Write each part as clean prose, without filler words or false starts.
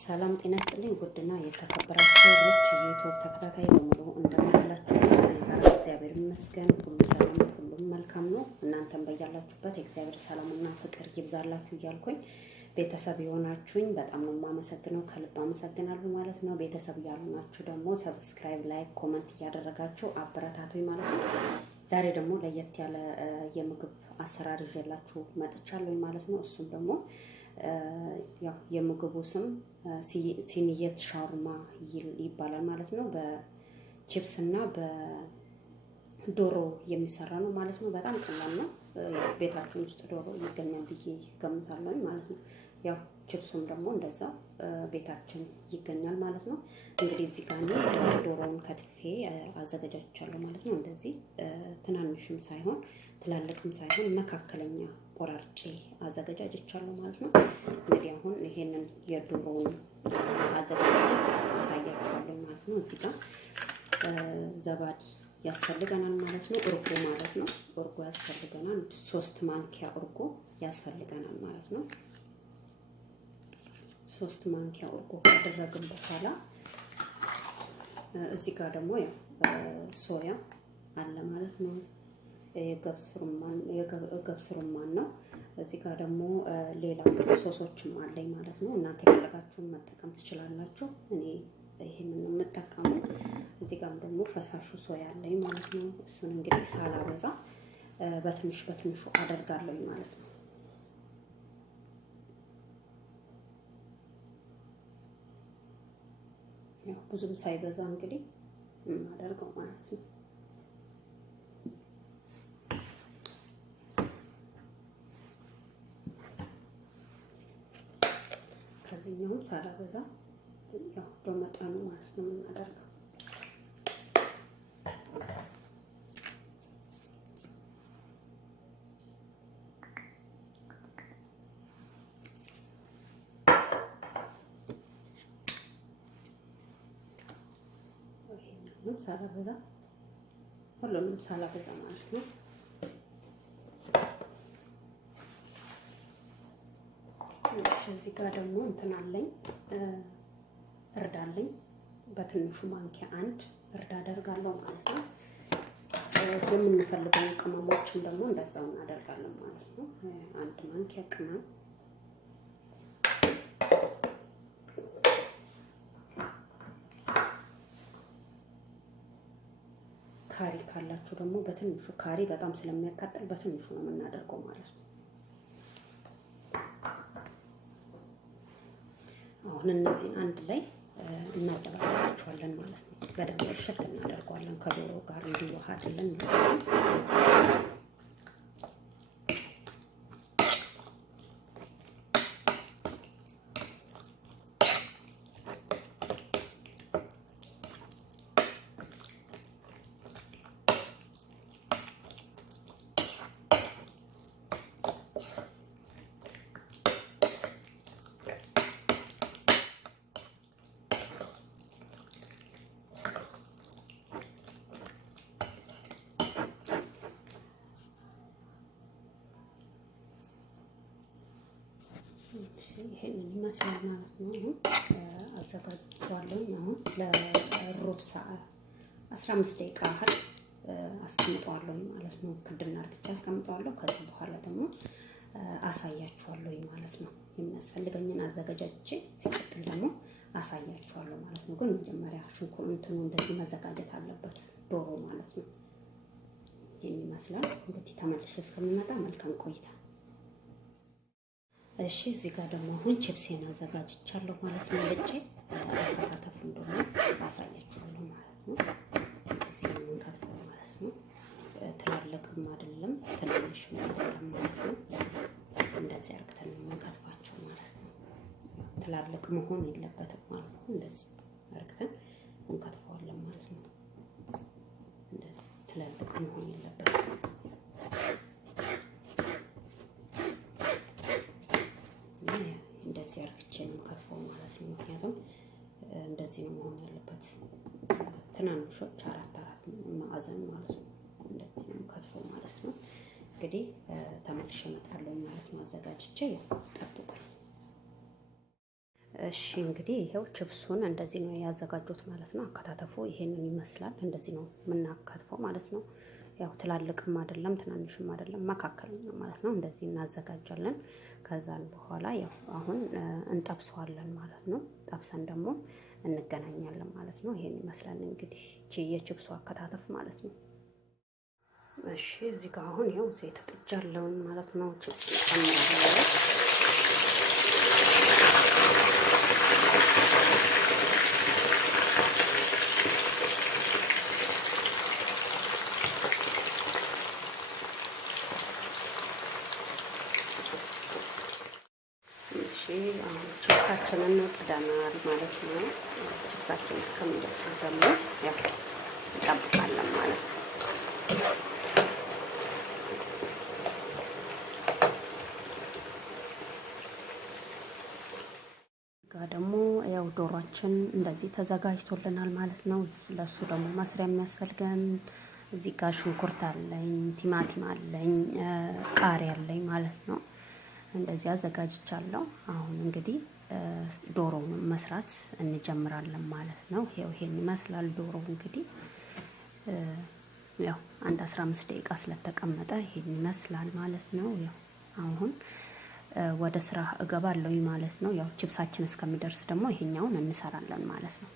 ሰላም ጤና ይስጥልኝ። ውድና የተከበራችሁ የዩቲዩብ ተከታታይ በሙሉ እንደምናላችሁ ጋር እግዚአብሔር ይመስገን ሁሉ ሰላም ሁሉም መልካም ነው። እናንተም በያላችሁበት የእግዚአብሔር ሰላምና ፍቅር ይብዛላችሁ እያልኩኝ ቤተሰብ የሆናችሁኝ በጣም ነው የማመሰግነው፣ ከልብ አመሰግናለሁ ማለት ነው። ቤተሰብ ያሉናችሁ ደግሞ ሰብስክራይብ፣ ላይክ፣ ኮሜንት እያደረጋችሁ አበረታቱኝ ማለት ነው። ዛሬ ደግሞ ለየት ያለ የምግብ አሰራር ይዤላችሁ መጥቻለሁ ማለት ነው። እሱም ደግሞ ያው የምግቡ ስም ሲኒየት ሻርማ ይባላል ማለት ነው። በቺፕስ እና በዶሮ የሚሰራ ነው ማለት ነው። በጣም ቀላል ነው። ቤታችን ውስጥ ዶሮ ይገኛል ብዬ ገምታለሁ ማለት ነው። ያው ቺፕሱም ደግሞ እንደዛ ቤታችን ይገኛል ማለት ነው። እንግዲህ እዚህ ጋር ነው ዶሮውን ከትፌ አዘጋጃጅቻለሁ ማለት ነው። እንደዚህ ትናንሽም ሳይሆን ትላልቅም ሳይሆን መካከለኛ ቆራርጬ አዘጋጃጅቻለሁ ማለት ነው። እንግዲህ አሁን ይሄንን የዶሮውን አዘጋጃጀት አሳያችኋለሁ ማለት ነው። እዚህ ጋር ዘባዲ ያስፈልገናል ማለት ነው። እርጎ ማለት ነው። እርጎ ያስፈልገናል 3 ማንኪያ እርጎ ያስፈልገናል ማለት ነው። 3 ማንኪያ እርጎ ካደረግን በኋላ እዚህ ጋር ደግሞ ያው ሶያ አለ ማለት ነው። የገብስ ሩማን ነው። እዚህ ጋር ደግሞ ሌላ ሶሶችም አለኝ ማለት ነው። እናንተ የፈለጋችሁን መጠቀም ትችላላችሁ። እኔ ይሄንን የምጠቀመው እዚህ ጋር ደግሞ ፈሳሹ ሶያ አለኝ ማለት ነው። እሱን እንግዲህ ሳላበዛ በትንሹ አደርጋለሁ ማለት ነው። ያው ብዙም ሳይበዛ እንግዲህ አደርገው ማለት ነው። ከዚህኛውም ሳላበዛ ያው በመጠኑ ማለት ነው የምናደርገው። ይሄንንም ሳላበዛ ሁሉንም ሳላበዛ ማለት ነው። እዚህ ጋር ደግሞ እንትን አለኝ እርድ አለኝ። በትንሹ ማንኪያ 1 እርድ አደርጋለሁ ማለት ነው። የምንፈልገውን ቅመሞችን ደግሞ እንደዛው እናደርጋለን ማለት ነው። 1 ማንኪያ ቅመም፣ ካሪ ካላችሁ ደግሞ በትንሹ፣ ካሪ በጣም ስለሚያቃጥል በትንሹ ነው የምናደርገው ማለት ነው። አሁን እነዚህን አንድ ላይ እናደባልቃቸዋለን ማለት ነው። በደንብ እርሽት እናደርገዋለን ከዶሮ ጋር እንዲዋሃድልን ማለት ነው። ይሄንን ይመስላል ማለት ነው። አዘጋጅቼዋለሁ። አሁን ለሩብ ሰዓት 15 ደቂቃ ያህል አስቀምጠዋለሁ ማለት ነው። ክድና አድርጌ አስቀምጠዋለሁ። ከዚህ በኋላ ደግሞ አሳያችኋለሁ ማለት ነው። የሚያስፈልገኝን አዘጋጃጅቼ ሲቀጥል ደግሞ አሳያችኋለሁ ማለት ነው። ግን መጀመሪያ ሽንኩርቱ እንደዚህ መዘጋጀት አለበት ዶሮ ማለት ነው። ይሄን ይመስላል። እንግዲህ ተመልሼ እስከምመጣ መልካም ቆይታ። እሺ እዚህ ጋር ደግሞ አሁን ቺፕሴን አዘጋጅቻለሁ ማለት ነው። ልጬ አከታተፉን ደግሞ አሳያችኋለሁ ማለት ነው። እዚህ ነው የምንከትፈው ማለት ነው። ትላልቅም አይደለም ትንሽም አይደለም ማለት ነው። እንደዚህ አድርገን የምንከትፋቸው ማለት ነው። ትላልቅ መሆን የለበትም ማለት ነው። እንደዚህ አድርገን እንከትፈዋለን ማለት ነው። እንደዚህ ትላልቅ መሆን የለበትም። እንደዚህ አርክቼ ነው ከትፈው ማለት ነው። ምክንያቱም እንደዚህ ነው መሆን ያለበት። ትናንሾች አራት ማዕዘን ማለት ነው። እንደዚህ ነው ከትፈው ማለት ነው። እንግዲህ ተመልሼ እመጣለሁ ማለት ነው። አዘጋጅቼ ጠብቁኝ። እሺ እንግዲህ ይሄው ችፕሱን እንደዚህ ነው ያዘጋጁት ማለት ነው። አከታተፉ ይሄንን ይመስላል። እንደዚህ ነው የምናከትፈው ማለት ነው። ያው ትላልቅም አይደለም ትናንሽም አይደለም መካከለኛ ማለት ነው። እንደዚህ እናዘጋጃለን። ከዛን በኋላ ያው አሁን እንጠብሰዋለን ማለት ነው። ጠብሰን ደግሞ እንገናኛለን ማለት ነው። ይሄን ይመስላል እንግዲህ የችፕሱ አከታተፍ ማለት ነው። እሺ እዚህ ጋር አሁን ይኸው ዘይት ጥጃለሁ ማለት ነው። ችፕስ ጨምራለሁ። አሁን ችፕሳችንን ጥደናል ማለት ነው። ችፕሳችን እስከሚደርስ ደግሞ ያው እንጠብቃለን ማለት ነው። ጋ ደግሞ ያው ዶሯችን እንደዚህ ተዘጋጅቶልናል ማለት ነው። ለሱ ደግሞ መስሪያ የሚያስፈልገን እዚህ ጋር ሽንኩርት አለኝ፣ ቲማቲም አለኝ፣ ቃሪያ አለኝ ማለት ነው። እንደዚህ አዘጋጅቻለሁ። አሁን እንግዲህ ዶሮውን መስራት እንጀምራለን ማለት ነው። ይሄን ይመስላል ዶሮው እንግዲህ ያው አንድ 15 ደቂቃ ስለተቀመጠ ይሄን ይመስላል ማለት ነው። ያው አሁን ወደ ስራ እገባለሁ ማለት ነው። ያው ቺፕሳችን እስከሚደርስ ደግሞ ይሄኛውን እንሰራለን ማለት ነው።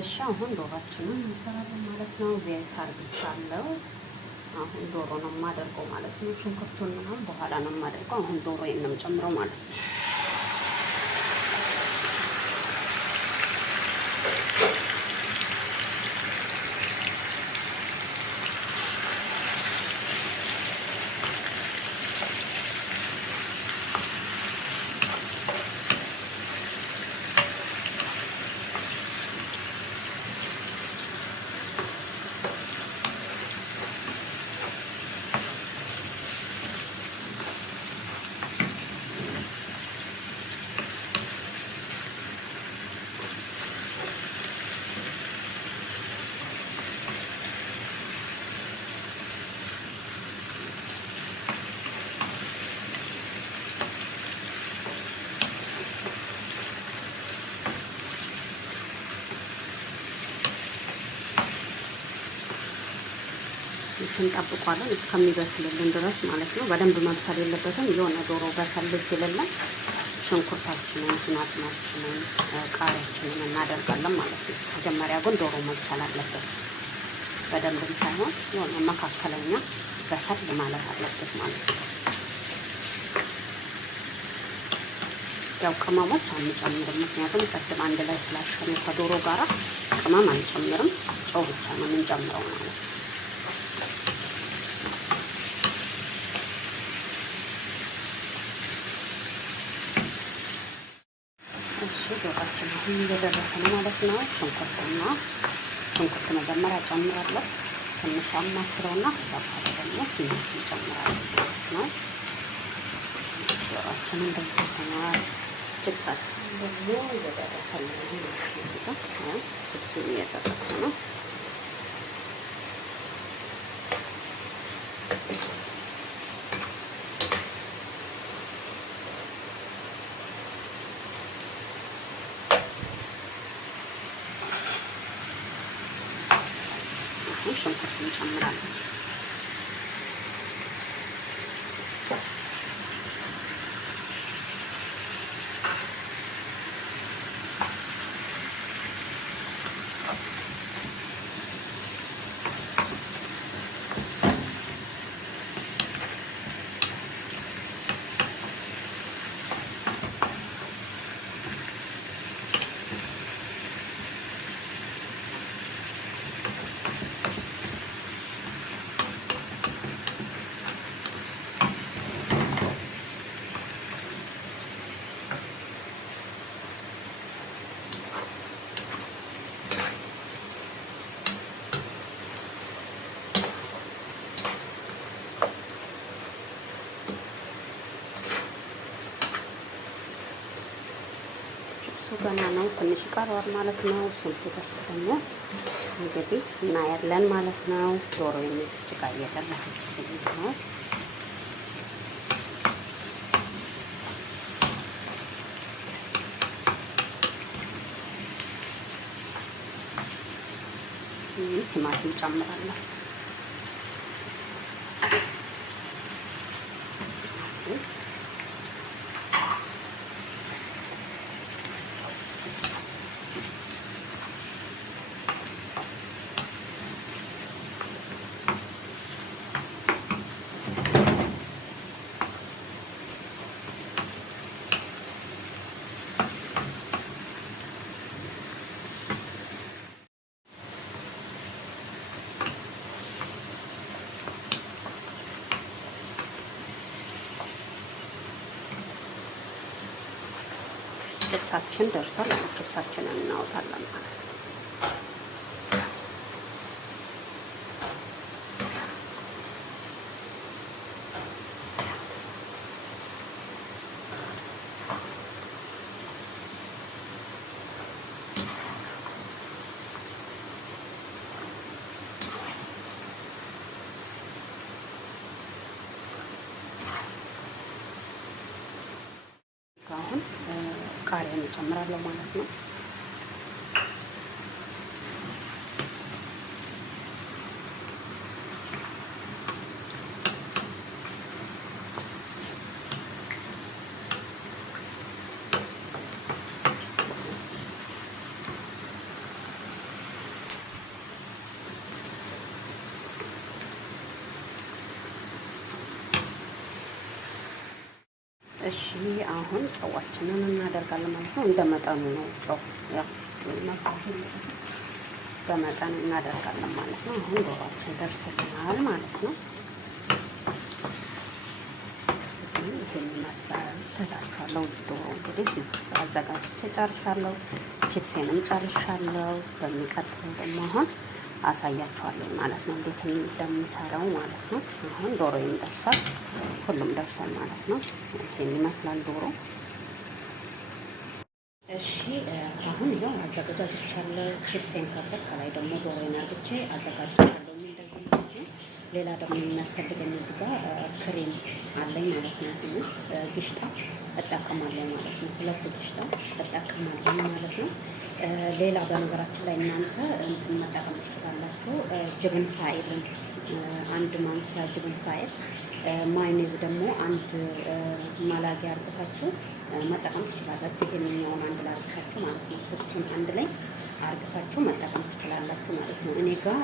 እሺ አሁን ዶሮአችንን እንሰራለን ማለት ነው። ዘይት አርግቻለሁ። አሁን ዶሮ ነው የማደርገው ማለት ነው። ሽንኩርቱን ምናምን በኋላ ነው የማደርገው። አሁን ዶሮዬን ነው የምጨምረው ማለት ነው። እንጠብቋለን እስከሚበስልልን ድረስ ማለት ነው። በደንብ መብሰል የለበትም። የሆነ ዶሮ በሰል ሲልልን ሽንኩርታችንን፣ ቲማቲማችንን፣ ቃሪያችንን እናደርጋለን ማለት ነው። መጀመሪያ ግን ዶሮ መብሰል አለበት። በደንብም ሳይሆን የሆነ መካከለኛ በሰል ማለት አለበት ማለት ነው። ያው ቅመሞች አንጨምርም፣ ምክንያቱም ቅድም አንድ ላይ ስላሸነ ከዶሮ ጋራ ቅመም አንጨምርም። ጨው ብቻ ነው የምንጨምረው ማለት ነው። ዶሮአችን አሁን እየደረሰ ነው ማለት ነው። ሽንኩርት መጀመሪያ ጨምራለሁ። ትንሽ አማስለውና ከዛ ደግሞ ቲማቲም ጨምራለሁ ማለት ነው። ዶሮአችን እንደዚህ ሆኗል። ችፕሳችን ደግሞ እየደረሰ ነው ማለት ነው። ችፕሱ እየደረሰ ነው። ሽንኩርት እንጨምራለን። ገና ነው፣ ትንሽ ይቀረዋል ማለት ነው። እሱም ሲደርስ ደግሞ እንግዲህ እናያለን ማለት ነው። ዶሮ የሚዝች ጋር እየደረሰችልኝ ነው። ቲማቲም ጨምራለሁ። ጥብሳችን ደርሷል። ጥብሳችንን እናወጣለን ማለት ነው። አሁን ቃሪያ እንጨምራለሁ ማለት ነው። እሺ አሁን ጨዋችንን እናደርጋለን ማለት ነው። እንደ መጠኑ ነው ጨው፣ ያው በመጠኑ እናደርጋለን ማለት ነው። አሁን ዶሮአችን ደርሶልናል ማለት ነው። ይሄን ይመስላል። ተዳርካለሁ። ዶሮ እንግዲህ አዘጋጅቼ ጨርሻለሁ። ቺፕሴንም ጨርሻለሁ። በሚቀጥለው ደግሞ አሁን አሳያችኋለሁ ማለት ነው፣ እንዴት እንደምሰራው ማለት ነው። አሁን ዶሮዬም ደርሷል፣ ሁሉም ደርሷል ማለት ነው። ይሄን ይመስላል ዶሮ። እሺ አሁን ያው አዘጋጅቻለሁ። ቺፕሴን ከስር ከላይ ደግሞ ዶሮዬን አድርጌ አዘጋጅቻለሁ እንደዚህ ማለት ነው። ሌላ ደግሞ የሚያስፈልገኝ እዚህ ጋር ክሬም አለኝ ማለት ነው። ይሄን ግሽጣ እጠቀማለሁ ማለት ነው። 2 ግሽጣ እጠቀማለሁ ማለት ነው። ሌላ በነገራችን ላይ እናንተ እንትን መጠቀም ትችላላችሁ። ጅብን ሳይልን 1 ማንኪያ ጅብን ሳይል፣ ማይኔዝ ደግሞ 1 ማላጊያ አርግታችሁ መጠቀም ትችላላችሁ። ይሄንኛውን አንድ ላይ አርግታችሁ ማለት ነው። 3ቱን አንድ ላይ አርግታችሁ መጠቀም ትችላላችሁ ማለት ነው። እኔ ጋር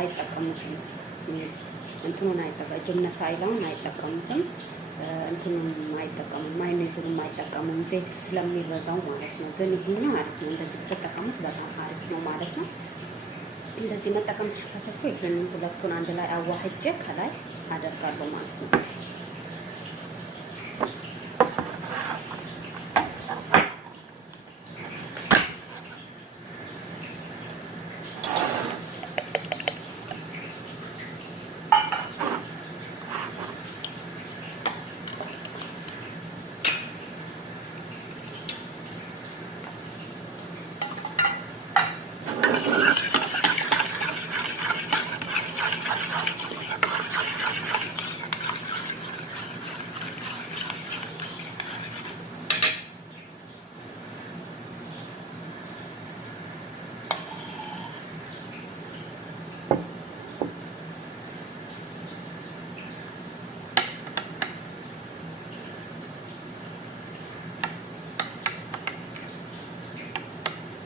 አይጠቀሙትም፣ እንትኑን አይጠቀሙትም፣ ጅብነ ሳይላውን አይጠቀሙትም፣ እንትኑን አይጠቀሙም፣ ማይኔዝንም አይጠቀሙም፣ ዘይት ስለሚበዛው ማለት ነው። ግን ይሄኛው አሪፍ ነው። እንደዚህ ብትጠቀሙት በጣም አሪፍ ነው ማለት ነው። እንደዚህ መጠቀም ትችላላችሁ። ይሄን ሁለቱን አንድ ላይ አዋህጄ ከላይ አደርጋለሁ ማለት ነው።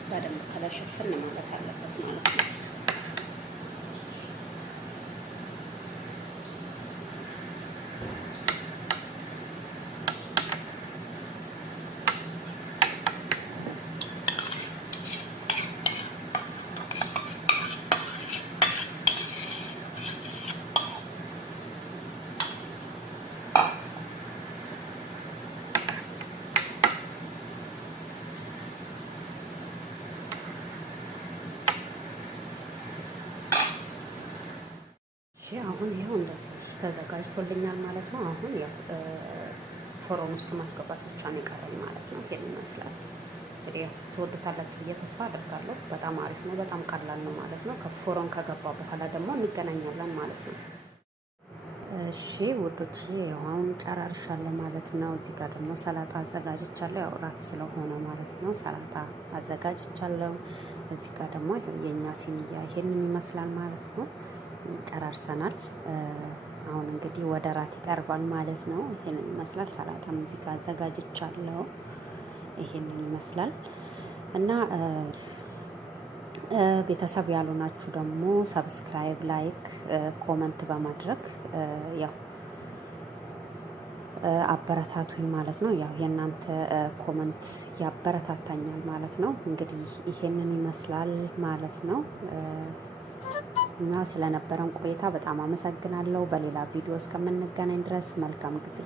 በደንብ ከላይ ሽፍን ማለት አለበት ማለት ነው። አሁን ይኸው እንደዚህ ተዘጋጅቶልኛል ማለት ነው። አሁን ያው ፎሮን ውስጥ ማስገባት ብቻ ነው የቀረኝ ማለት ነው። ይሄን ይመስላል። እንግዲህ ትወዱታላችሁ ብዬ ተስፋ አደርጋለሁ። በጣም አሪፍ ነው። በጣም ቀላል ነው ማለት ነው። ከፎሮን ከገባ በኋላ ደግሞ እንገናኛለን ማለት ነው። እሺ ውዶች አሁን ጨራርሻለሁ ማለት ነው። እዚህ ጋር ደግሞ ሰላጣ አዘጋጅቻለሁ። ያው እራት ስለሆነ ማለት ነው። ሰላጣ አዘጋጅቻለሁ። እዚህ ጋር ደግሞ የኛ ሲኒያ ይሄንን ይመስላል ማለት ነው። ጨራርሰናል። አሁን እንግዲህ ወደ እራት ይቀርባል ማለት ነው። ይሄንን ይመስላል። ሰላጣም እዚህ ጋር አዘጋጅቻለሁ። ይሄንን ይመስላል እና ቤተሰብ ያልሆናችሁ ደግሞ ሰብስክራይብ፣ ላይክ፣ ኮመንት በማድረግ ያው አበረታቱኝ ማለት ነው። ያው የእናንተ ኮመንት ያበረታታኛል ማለት ነው። እንግዲህ ይሄንን ይመስላል ማለት ነው እና ስለነበረን ቆይታ በጣም አመሰግናለሁ። በሌላ ቪዲዮ እስከምንገናኝ ድረስ መልካም ጊዜ